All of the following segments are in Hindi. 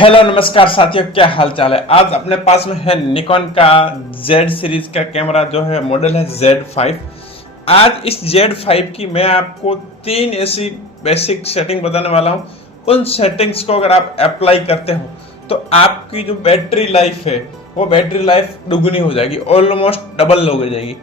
हेलो नमस्कार साथियों, क्या हाल चाल है। आज अपने पास में है निकॉन का Z सीरीज का कैमरा जो है मॉडल है Z5। आज इस Z5 की मैं आपको 3 ऐसी बेसिक सेटिंग बताने वाला हूँ। उन सेटिंग्स को अगर आप अप्लाई करते हो तो आपकी जो बैटरी लाइफ है वो बैटरी लाइफ दुगनी हो जाएगी, ऑलमोस्ट डबल हो जाएगी।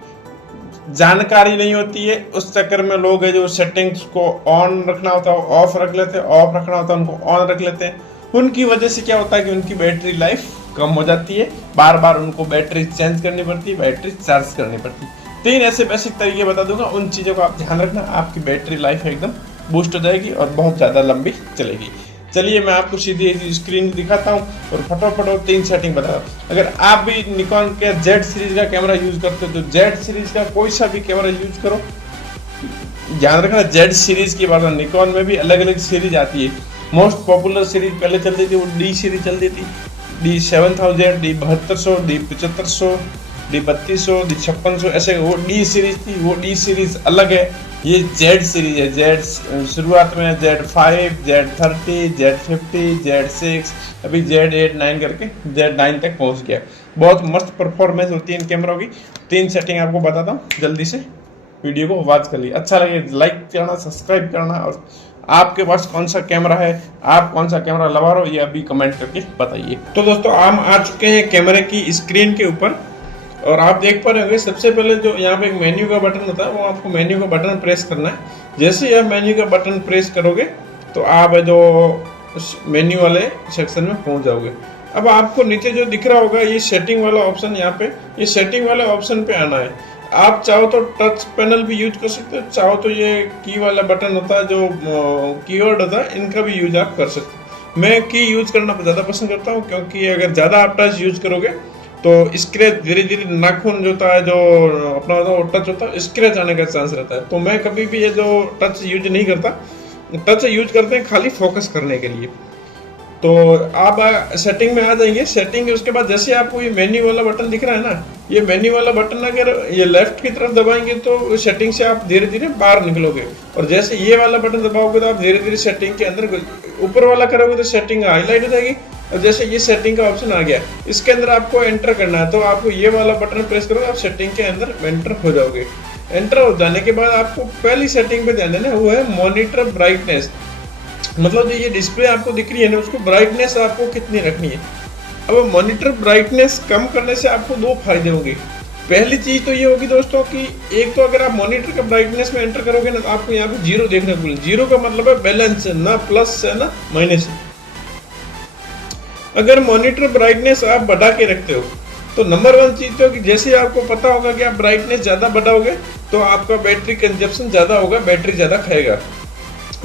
जानकारी नहीं होती है, उस चक्कर में लोग है जो सेटिंग्स को ऑन रखना होता है ऑफ रख लेते हैं, ऑफ रखना होता है उनको ऑन रख लेते हैं। उनकी वजह से क्या होता है कि उनकी बैटरी लाइफ कम हो जाती है, बार बार उनको बैटरी चेंज करनी पड़ती है, बैटरी चार्ज करनी पड़ती है। 3 ऐसे बेसिक तरीके बता दूंगा, उन चीज़ों को आप ध्यान रखना, आपकी बैटरी लाइफ एकदम बूस्ट हो जाएगी और बहुत ज़्यादा लंबी चलेगी। चलिए मैं आपको सीधी स्क्रीन दिखाता हूँ और फटाफट वो 3 सेटिंग बताता हूँ। अगर आप भी निकॉन के Z सीरीज का कैमरा यूज करते हो तो Z सीरीज का कोई सा भी कैमरा यूज करो। ध्यान रखना Z सीरीज की बात, निकॉन में भी अलग अलग सीरीज आती है। मोस्ट पॉपुलर सीरीज पहले चलती थी वो D सीरीज चलती थी, D7000, D7200, D7500, D3200, D5600, ऐसे वो D सीरीज थी। वो D सीरीज अलग है, ये Z सीरीज है। Z शुरुआत में Z5, Z30, Z50, Z6, अभी Z8, 9 करके Z9 तक पहुंच गया। बहुत मस्त परफॉर्मेंस होती है इन कैमरों की। 3 सेटिंग आपको बताता हूँ, जल्दी से वीडियो को वॉच कर लिए। अच्छा लगे लाइक करना, सब्सक्राइब करना, और आपके पास कौन सा कैमरा है, आप कौन सा कैमरा लगा रहे हो, ये अभी कमेंट करके बताइए। तो दोस्तों हम आ चुके हैं कैमरे की स्क्रीन के ऊपर और आप देख पा रहे होंगे सबसे पहले जो यहाँ पे एक मेन्यू का बटन होता है वो आपको मेन्यू का बटन प्रेस करना है। जैसे ही आप मेन्यू का बटन प्रेस करोगे तो आप जो मेन्यू वाले सेक्शन में पहुंच जाओगे। अब आपको नीचे जो दिख रहा होगा ये सेटिंग वाला ऑप्शन, यहाँ पे ये सेटिंग वाले ऑप्शन पे आना है। आप चाहो तो टच पैनल भी यूज कर सकते हो, चाहो तो ये की वाला बटन होता है जो कीवर्ड होता है, इनका भी यूज आप कर सकते हो। मैं की यूज करना ज़्यादा पसंद करता हूँ क्योंकि अगर ज़्यादा आप टच यूज करोगे तो स्क्रैच धीरे धीरे नाखून जो होता है जो अपना होता है वो टच होता है, स्क्रैच आने का चांस रहता है। तो मैं कभी भी ये जो टच यूज नहीं करता, टच यूज करते हैं खाली फोकस करने के लिए। तो आप सेटिंग में आ जाएंगे, सेटिंग के उसके बाद जैसे आपको ये मेन्यू वाला बटन दिख रहा है ना, ये मेन्यू वाला बटन अगर ये लेफ्ट की तरफ दबाएंगे तो सेटिंग से आप धीरे धीरे बाहर निकलोगे, और जैसे ये वाला बटन दबाओगे तो आप धीरे धीरे सेटिंग के अंदर, ऊपर वाला करोगे तो सेटिंग हाईलाइट हो जाएगी। और जैसे ये सेटिंग का ऑप्शन आ गया, इसके अंदर आपको एंटर करना है, तो आपको ये वाला बटन प्रेस करोगे, आप सेटिंग के अंदर एंटर हो जाओगे। एंटर हो जाने के बाद आपको पहली सेटिंग पे ध्यान देना, वो है मॉनिटर ब्राइटनेस। मतलब जो ये डिस्प्ले आपको दिख रही है ना, उसको ब्राइटनेस आपको कितनी रखनी है। अब मॉनिटर ब्राइटनेस कम करने से आपको 2 फायदे होंगे। पहली चीज तो ये होगी दोस्तों कि एक तो अगर आप मॉनिटर का ब्राइटनेस में एंटर करोगे ना तो आपको यहाँ पे 0 देखने को मिलेगा। 0 का मतलब है बैलेंस है, ना प्लस है ना माइनस है। अगर मॉनिटर ब्राइटनेस आप बढ़ा के रखते हो तो नंबर 1 चीज तो कि जैसे आपको पता होगा कि आप ब्राइटनेस ज्यादा बढ़ाओगे तो आपका बैटरी कंजप्शन ज्यादा होगा, बैटरी ज्यादा खाएगा।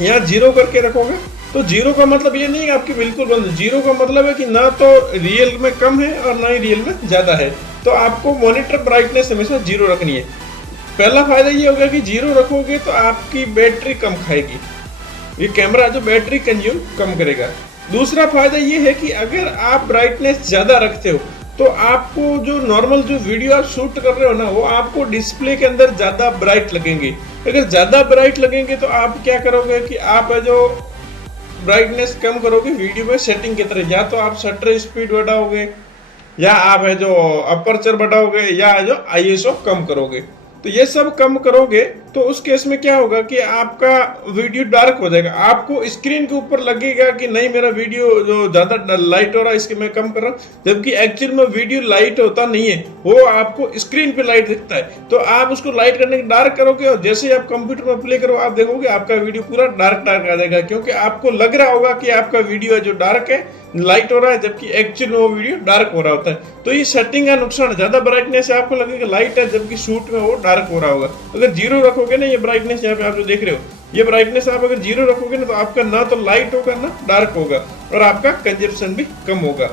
यहाँ 0 करके रखोगे तो 0 का मतलब ये नहीं है आपकी बिल्कुल बंद, 0 का मतलब है कि ना तो रियल में कम है और ना ही रियल में ज्यादा है। तो आपको मॉनिटर ब्राइटनेस हमेशा 0 रखनी है। पहला फायदा ये होगा कि 0 रखोगे तो आपकी बैटरी कम खाएगी, ये कैमरा जो बैटरी कंज्यूम कम करेगा। दूसरा फायदा ये है कि अगर आप ब्राइटनेस ज्यादा रखते हो तो आपको जो नॉर्मल जो वीडियो आप शूट कर रहे हो ना, वो आपको डिस्प्ले के अंदर ज्यादा ब्राइट लगेंगे। अगर ज्यादा ब्राइट लगेंगे तो आप क्या करोगे कि आप जो ब्राइटनेस कम करोगे वीडियो में सेटिंग की तरह, या तो आप शटर स्पीड बढ़ाओगे, या आप है जो अपर्चर बढ़ाओगे, या जो ISO कम करोगे। तो ये सब कम करोगे तो उस केस में क्या होगा कि आपका वीडियो डार्क हो जाएगा। आपको स्क्रीन के ऊपर लगेगा कि नहीं मेरा वीडियो जो ज्यादा लाइट हो रहा है इसके मैं कम कर रहा हूँ, जबकि एक्चुअल में वीडियो लाइट होता नहीं है, वो आपको स्क्रीन पे लाइट दिखता है। तो आप उसको लाइट करने के डार्क करोगे और जैसे ही आप कंप्यूटर में प्ले करो आप देखोगे आपका वीडियो पूरा डार्क डार्क आ जाएगा, क्योंकि आपको लग रहा होगा कि आपका वीडियो जो डार्क है लाइट हो रहा है, जबकि एक्चुअल में वो वीडियो डार्क हो रहा होता है। तो ये सेटिंग का नुकसान है, ज्यादा ब्राइटनेस से आपको लगेगा लाइट है जबकि शूट में वो डार्क हो रहा होगा। अगर 0 रखोगे ना, ये ब्राइटनेस यहाँ पे आप जो देख रहे हो, ये ब्राइटनेस आप अगर 0 रखोगे ना तो आपका ना तो लाइट होगा ना डार्क होगा, और आपका कंजप्शन भी कम होगा।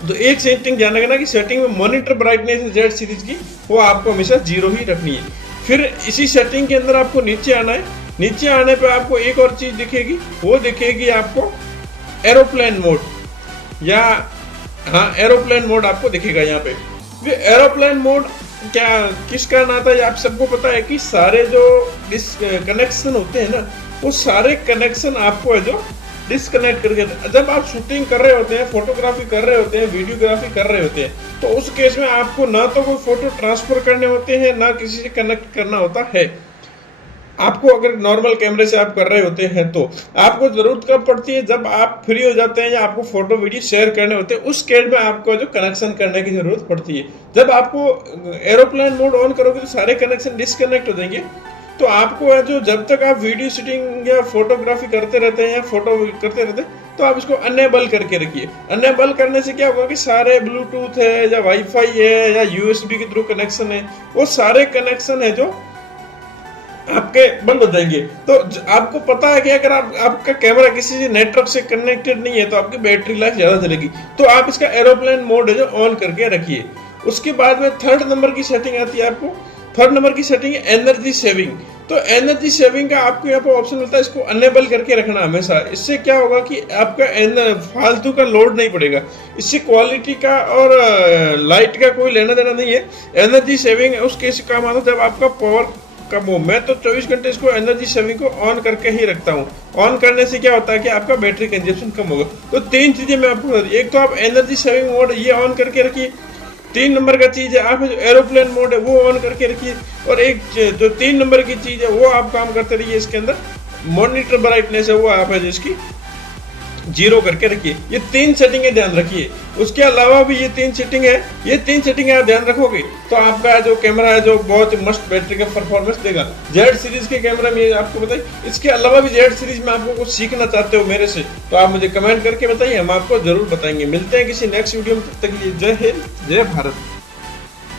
तो एक सेटिंग ध्यान रखना कि सेटिंग में मॉनिटर ब्राइटनेस Z सीरीज की वो आपको हमेशा 0 ही रखनी है। फिर इसी सेटिंग के अंदर आपको नीचे आना है। नीचे आने पे आपको एक और चीज दिखेगी, वो दिखेगी आपको एरोप्लेन मोड, या हाँ एरोप्लेन मोड आपको दिखेगा यहाँ पे। ये एरोप्लेन मोड क्या किस कारण आता है आप सबको पता है कि सारे जो कनेक्शन होते हैं ना, वो सारे कनेक्शन आपको है जो डिस्कनेक्ट करके, जब आप शूटिंग कर रहे होते हैं, फोटोग्राफी कर रहे होते हैं, वीडियोग्राफी कर रहे होते हैं, तो उस केस में आपको ना तो कोई फोटो ट्रांसफर करने होते हैं, ना किसी से कनेक्ट करना होता है। आपको अगर नॉर्मल कैमरे से आप कर रहे होते हैं तो आपको जरूरत कब पड़ती है, जब आप फ्री हो जाते हैं या आपको फोटो वीडियो शेयर करने होते हैं, उस केस में आपको जो कनेक्शन करने की जरूरत पड़ती है। जब आपको एरोप्लेन मोड ऑन करोगे तो सारे कनेक्शन डिस्कनेक्ट हो जाएंगे। तो आपको है जो जब तक आप वीडियो शूटिंग या फोटोग्राफी करते रहते हैं या फोटो करते रहते हैं, तो आप इसको अनेबल करके रखिए। अनेबल करने से क्या होगा कि सारे ब्लूटूथ है या वाईफाई है या यूएसबी के थ्रू कनेक्शन है, वो सारे कनेक्शन है जो आपके बंद हो जाएंगे। तो आपको पता है कि अगर आपका कैमरा किसी से नेटवर्क से कनेक्टेड नहीं है तो आपकी बैटरी लाइफ ज्यादा चलेगी। तो आप इसका एरोप्लेन मोड है जो ऑन करके रखिए। उसके बाद में थर्ड नंबर की सेटिंग आती है। आपको थर्ड नंबर की सेटिंग है एनर्जी सेविंग। तो एनर्जी सेविंग का आपको यहाँ पर ऑप्शन मिलता है, इसको अनेबल करके रखना हमेशा। इससे क्या होगा कि आपका फालतू का लोड नहीं पड़ेगा। इससे क्वालिटी का और लाइट का कोई लेना देना नहीं है। एनर्जी सेविंग उस केस काम आता है जब आपका पावर कम हो। मैं तो 24 घंटे इसको एनर्जी सेविंग को ऑन करके ही रखता हूँ। ऑन करने से क्या होता है कि आपका बैटरी कंजप्शन कम होगा। तो तीन चीजें मैं आपको बता दी। एक तो आप एनर्जी सेविंग मोड ये ऑन करके रखिए। 3 नंबर का चीज है आप जो एरोप्लेन मोड है वो ऑन करके रखिए। और एक जो 3 नंबर की चीज है वो आप काम करते रहिए। इसके अंदर मॉनिटर ब्राइटनेस है वो आप है जिसकी 0 करके रखिए। ये 3 सेटिंगें ध्यान रखिए। उसके अलावा भी ये 3 सेटिंग है, ये 3 सेटिंग आप ध्यान रखोगे तो आपका जो कैमरा है जो बहुत मस्त बैटरी का परफॉर्मेंस देगा। जेड सीरीज के कैमरा में आपको बताइए। इसके अलावा भी जेड सीरीज में आपको कुछ सीखना चाहते हो मेरे से तो आप मुझे कमेंट करके बताइए, हम आपको जरूर बताएंगे। मिलते हैं किसी नेक्स्ट वीडियो में, तब तक के लिए जय हिंद जय भारत।